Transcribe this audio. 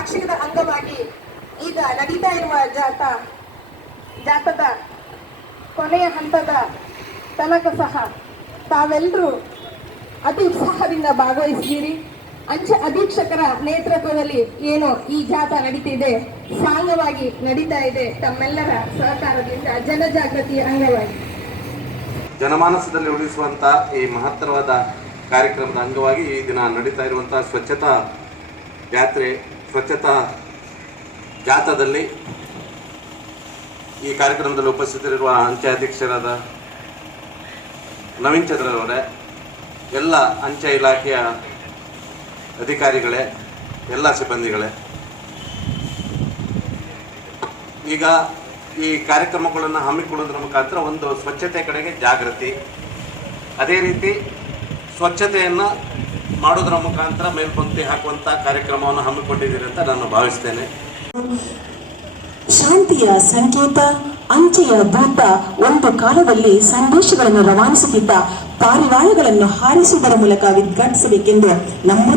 ಸಾಕ್ಷ್ಯದ ಅಂಗವಾಗಿ ಈಗ ನಡೀತಾ ಇರುವ ಜಾಥಾದ ಕೊನೆಯ ಹಂತದ ತನಕ ಸಹ ತಾವೆಲ್ಲರೂ ಅತಿ ಉತ್ಸಾಹದಿಂದ ಭಾಗವಹಿಸಿದ್ದೀರಿ. ಅಂಚೆ ಅಧೀಕ್ಷಕರ ನೇತೃತ್ವದಲ್ಲಿ ಏನು ಈ ಜಾಥಾ ನಡೀತಿದೆ, ಸಾಂಗವಾಗಿ ನಡೀತಾ ಇದೆ. ತಮ್ಮೆಲ್ಲರ ಸಹಕಾರದಿಂದ ಜನಜಾಗೃತಿಯ ಅಂಗವಾಗಿ ಜನಮಾನಸದಲ್ಲಿ ಉಳಿಸುವಂತ ಈ ಮಹತ್ತರವಾದ ಕಾರ್ಯಕ್ರಮದ ಅಂಗವಾಗಿ ಈ ದಿನ ನಡೀತಾ ಇರುವಂತಹ ಸ್ವಚ್ಛತಾ ಯಾತ್ರೆ, ಸ್ವಚ್ಛತಾ ಜಾಥಾದಲ್ಲಿ ಈ ಕಾರ್ಯಕ್ರಮದಲ್ಲಿ ಉಪಸ್ಥಿತರಿರುವ ಅಂಚೆ ಅಧೀಕ್ಷರಾದ ನವೀನ್ ಚಂದ್ರರವರೇ, ಎಲ್ಲ ಅಂಚೆ ಇಲಾಖೆಯ ಅಧಿಕಾರಿಗಳೇ, ಎಲ್ಲ ಸಿಬ್ಬಂದಿಗಳೇ, ಈಗ ಈ ಕಾರ್ಯಕ್ರಮಗಳನ್ನು ಹಮ್ಮಿಕೊಳ್ಳೋದ್ರ ಮುಖಾಂತರ ಒಂದು ಸ್ವಚ್ಛತೆ ಕಡೆಗೆ ಜಾಗೃತಿ, ಅದೇ ರೀತಿ ಸ್ವಚ್ಛತೆಯನ್ನು ಮಾಡೋದರ ಮುಖಾಂತರ ಮೇಲ್ಪಂಕ್ತಿ ಹಾಕುವಂಥ ಕಾರ್ಯಕ್ರಮವನ್ನು ಹಮ್ಮಿಕೊಂಡಿದ್ದೀರಿ ಅಂತ ನಾನು ಭಾವಿಸ್ತೇನೆ. ಶಾಂತಿಯ ಸಂಕೇತ ಅಂಚೆಯ ದೂತ ಒಂದು ಕಾಲದಲ್ಲಿ ಸಂದೇಶಗಳನ್ನು ರವಾನಿಸುತ್ತಿದ್ದ ಪಾರಿವಾಳಗಳನ್ನು ಹಾರಿಸುವುದರ ಮೂಲಕ ವಿದ್ಘಾಟಿಸಬೇಕೆಂದು ನಮ್ಮ